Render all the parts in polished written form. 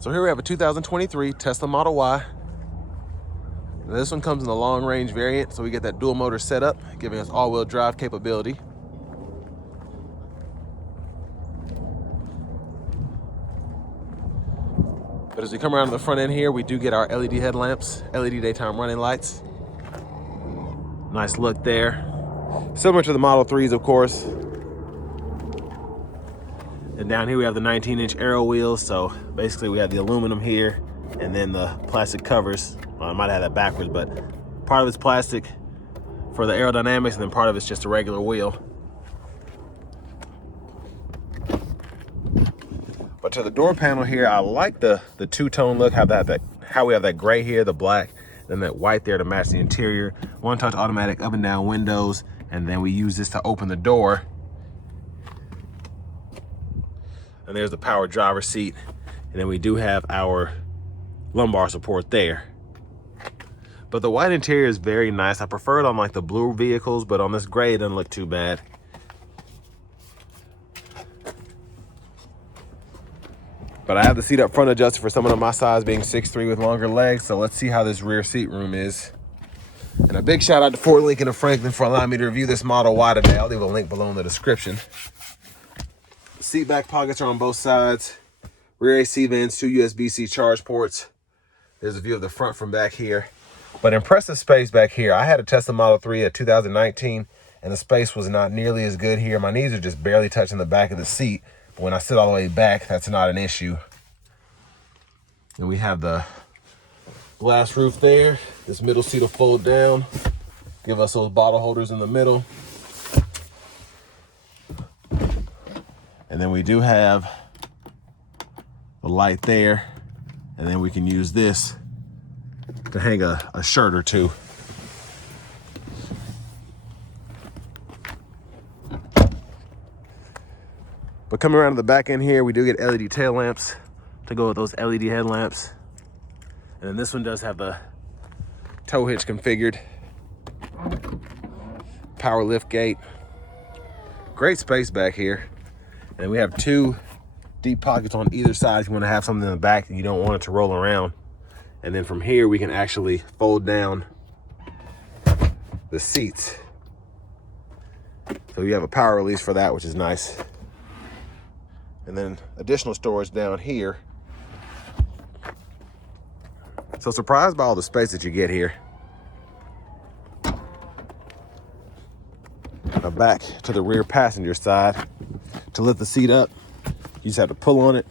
So here we have a 2023 Tesla Model Y. Now this one comes in the long range variant, so we get that dual motor setup, giving us all-wheel drive capability. But as we come around to the front end here, we do get our LED headlamps, LED daytime running lights. Nice look there. Similar to the Model 3s, of course. And down here we have the 19-inch aero wheels, so basically we have the aluminum here and then the plastic covers. Well, I might have that backwards, but part of it's plastic for the aerodynamics and then part of it's just a regular wheel. But to the door panel here, I like the two-tone look, how we have that gray here, the black, then that white there to match the interior. One-touch automatic up and down windows, and then we use this to open the door. And there's the power driver seat. And then we do have our lumbar support there. But the white interior is very nice. I prefer it on like the blue vehicles, but on this gray, it doesn't look too bad. But I have the seat up front adjusted for someone of my size, being 6'3" with longer legs. So let's see how this rear seat room is. And a big shout out to Ford, Lincoln, and Franklin for allowing me to review this Model Y today. I'll leave a link below in the description. The seat back pockets are on both sides. Rear AC vents, 2 USB-C charge ports. There's a view of the front from back here. But impressive space back here. I had a Tesla Model 3 at 2019, and the space was not nearly as good here. My knees are just barely touching the back of the seat. But when I sit all the way back, that's not an issue. And we have the glass roof there. This middle seat will fold down, give us those bottle holders in the middle. And then we do have the light there. And then we can use this to hang a shirt or two. But coming around to the back end here, we do get LED tail lamps to go with those LED headlamps. And then this one does have the tow hitch configured. Power lift gate. Great space back here. And we have 2 deep pockets on either side if you want to have something in the back and you don't want it to roll around. And then from here, we can actually fold down the seats. So you have a power release for that, which is nice. And then additional storage down here. So surprised by all the space that you get here. Now back to the rear passenger side. To lift the seat up, you just have to pull on it.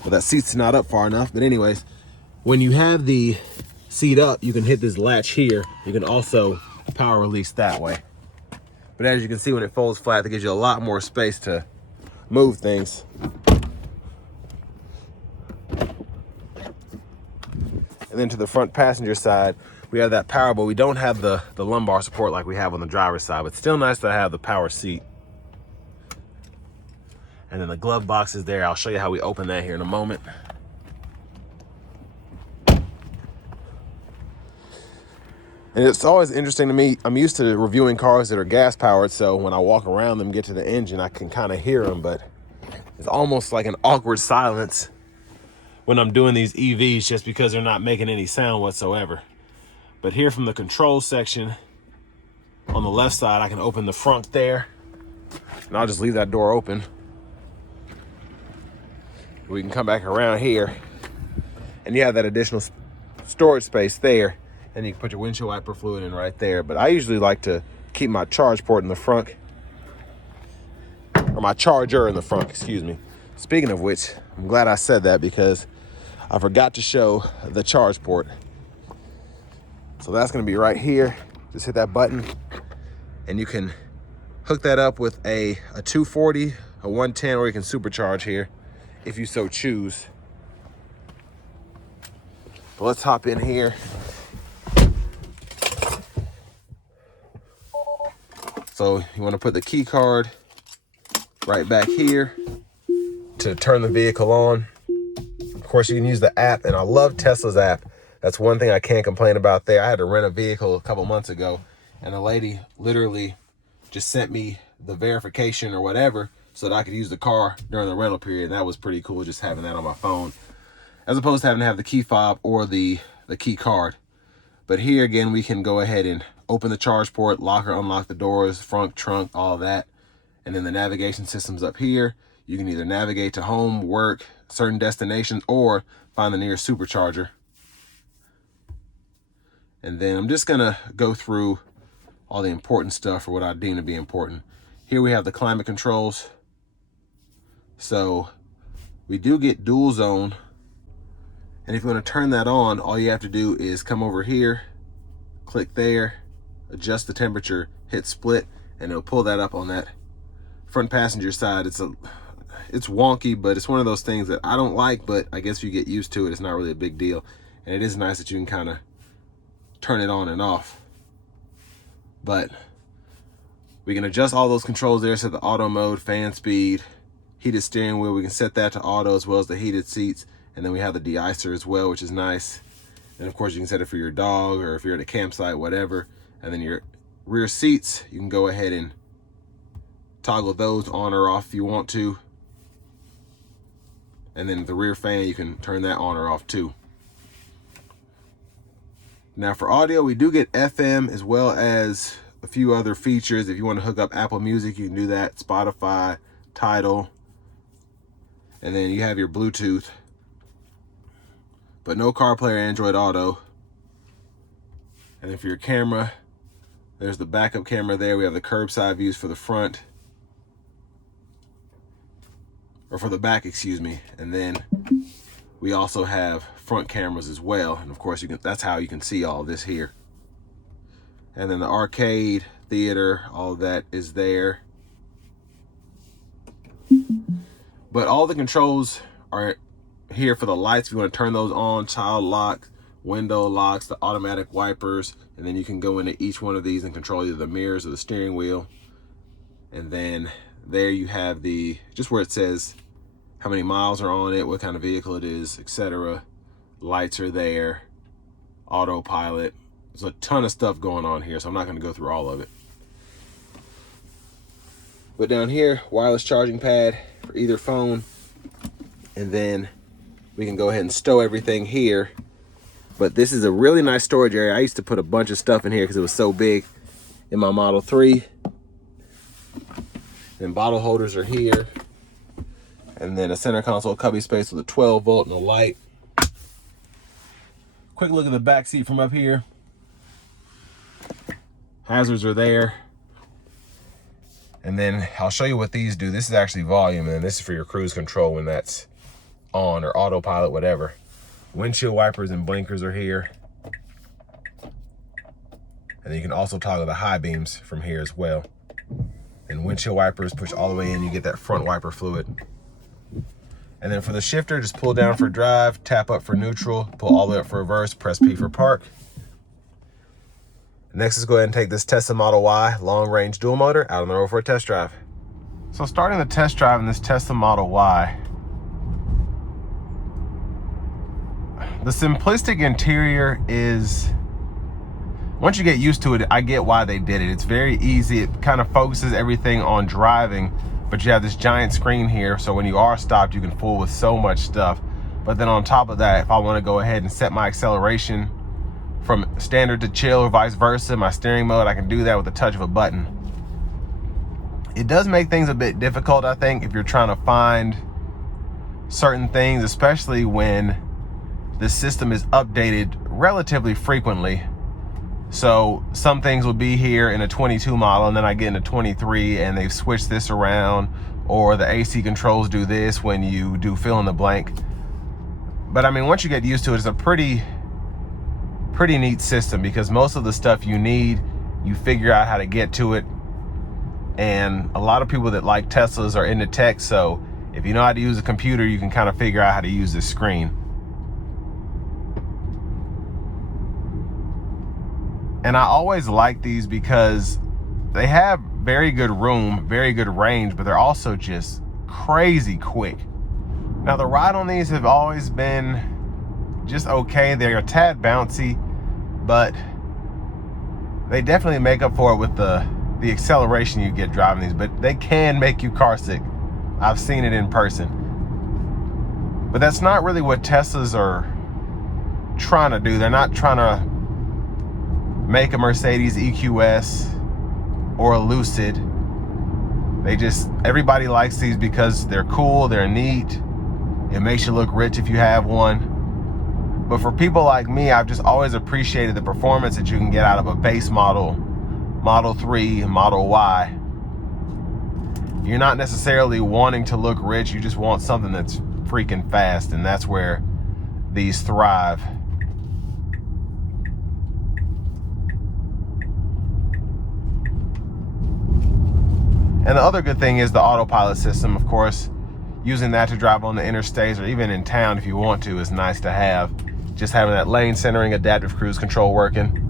Well, that seat's not up far enough, but anyways, when you have the seat up, you can hit this latch here. You can also power release that way. But as you can see, when it folds flat, that gives you a lot more space to move things. And then to the front passenger side, we have that power, but we don't have the lumbar support like we have on the driver's side, but still nice to have the power seat. And then the glove box is there. I'll show you how we open that here in a moment. And it's always interesting to me. I'm used to reviewing cars that are gas powered, so when I walk around them, get to the engine, I can kind of hear them, but it's almost like an awkward silence when I'm doing these EVs just because they're not making any sound whatsoever. But here from the control section on the left side, I can open the front there, and I'll just leave that door open. We can come back around here, and you have that additional storage space there, and you can put your windshield wiper fluid in right there. But I usually like to keep my charge port in the front, or my charger in the front, excuse me. Speaking of which, I'm glad I said that because I forgot to show the charge port. So that's gonna be right here. Just hit that button, and you can hook that up with a 240, a 110, or you can supercharge here if you so choose. But let's hop in here. So you want to put the key card right back here to turn the vehicle on. Of course, you can use the app, and I love Tesla's app. That's one thing I can't complain about there. I had to rent a vehicle a couple months ago, and a lady literally just sent me the verification or whatever so that I could use the car during the rental period. And that was pretty cool, just having that on my phone, as opposed to having to have the key fob or the key card. But here again, we can go ahead and open the charge port, lock or unlock the doors, front, trunk, all that. And then the navigation system's up here. You can either navigate to home, work, certain destinations, or find the nearest supercharger. And then I'm just gonna go through all the important stuff, or what I deem to be important. Here we have the climate controls. So we do get dual zone. And if you want to turn that on, all you have to do is come over here, click there, adjust the temperature, hit split, and it'll pull that up on that front passenger side. It's wonky, but it's one of those things that I don't like, but I guess if you get used to it, it's not really a big deal. And it is nice that you can kind of turn it on and off. But we can adjust all those controls there. So the auto mode, fan speed, heated steering wheel, we can set that to auto, as well as the heated seats. And then we have the de-icer as well, which is nice. And of course you can set it for your dog, or if you're at a campsite, whatever. And then your rear seats, you can go ahead and toggle those on or off if you want to. And then the rear fan, you can turn that on or off too. Now for audio, we do get FM as well as a few other features. If you want to hook up Apple Music, you can do that, Spotify, Tidal. And then you have your Bluetooth. But no CarPlay or Android Auto. And then for your camera, there's the backup camera there. We have the curbside views for the front. Or for the back, excuse me. And then we also have front cameras as well. And of course, that's how you can see all this here. And then the arcade, theater, all of that is there. But all the controls are here for the lights. If you want to turn those on, child lock, window locks, the automatic wipers, and then you can go into each one of these and control either the mirrors or the steering wheel. And then there you have just where it says how many miles are on it, what kind of vehicle it is, etc. Lights are there, autopilot. There's a ton of stuff going on here, so I'm not going to go through all of it. But down here, wireless charging pad for either phone. And then we can go ahead and stow everything here. But this is a really nice storage area. I used to put a bunch of stuff in here because it was so big in my Model 3. And bottle holders are here. And then a center console cubby space with a 12 volt and a light. Quick look at the back seat from up here. Hazards are there. And then I'll show you what these do. This is actually volume, and this is for your cruise control when that's on, or autopilot, whatever. Windshield wipers and blinkers are here. And then you can also toggle the high beams from here as well. And windshield wipers push all the way in, you get that front wiper fluid. And then for the shifter, just pull down for drive, tap up for neutral, pull all the way up for reverse, press P for park. Next, let's go ahead and take this Tesla Model Y long range dual motor out on the road for a test drive. So starting the test drive in this Tesla Model Y, the simplistic interior is, once you get used to it, I get why they did it. It's very easy. It kind of focuses everything on driving, but you have this giant screen here, so when you are stopped, you can fool with so much stuff. But then on top of that, if I want to go ahead and set my acceleration from standard to chill or vice versa, my steering mode, I can do that with the touch of a button. It does make things a bit difficult, I think, if you're trying to find certain things, especially when the system is updated relatively frequently. So some things will be here in a 22 model, and then I get into 23 and they've switched this around, or the AC controls do this when you do fill in the blank. But I mean, once you get used to it, it's a pretty neat system, because most of the stuff you need, you figure out how to get to it. And a lot of people that like Teslas are into tech, so if you know how to use a computer, you can kind of figure out how to use this screen. And I always like these because they have very good room, very good range, but they're also just crazy quick. Now the ride on these have always been just okay. They're a tad bouncy, but they definitely make up for it with the acceleration you get driving these, but they can make you car sick. I've seen it in person. But that's not really what Teslas are trying to do. They're not trying to make a Mercedes EQS or a Lucid. Everybody likes these because they're cool, they're neat. It makes you look rich if you have one. But for people like me, I've just always appreciated the performance that you can get out of a base model, Model 3, Model Y. You're not necessarily wanting to look rich, you just want something that's freaking fast, and that's where these thrive. And the other good thing is the autopilot system, of course. Using that to drive on the interstates or even in town if you want to is nice to have. Just having that lane centering, adaptive cruise control working.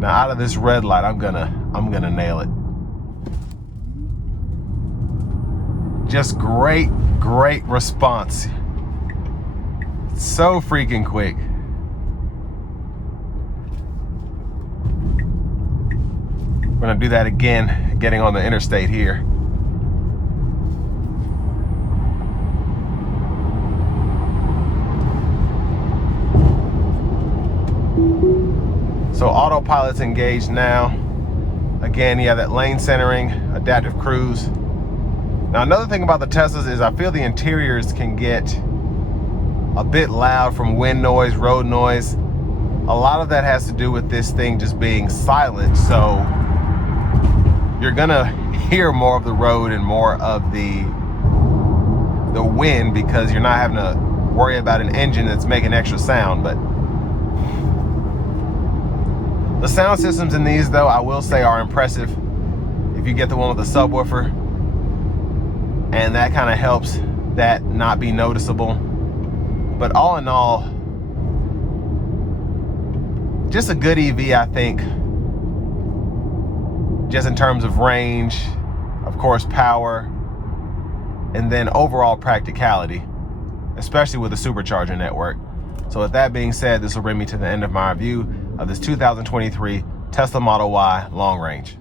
Now out of this red light, I'm gonna nail it. Just great response. So freaking quick. We're gonna do that again, getting on the interstate here. So autopilot's engaged now. Again, you have that lane centering, adaptive cruise. Now another thing about the Teslas is I feel the interiors can get a bit loud from wind noise, road noise. A lot of that has to do with this thing just being silent, so you're gonna hear more of the road and more of the wind because you're not having to worry about an engine that's making extra sound. But the sound systems in these, though, I will say are impressive. If you get the one with the subwoofer, and that kind of helps that not be noticeable. But all in all, just a good EV, I think. Just in terms of range, of course, power, and then overall practicality, especially with the supercharger network. So with that being said, this will bring me to the end of my review of this 2023 Tesla Model Y long range.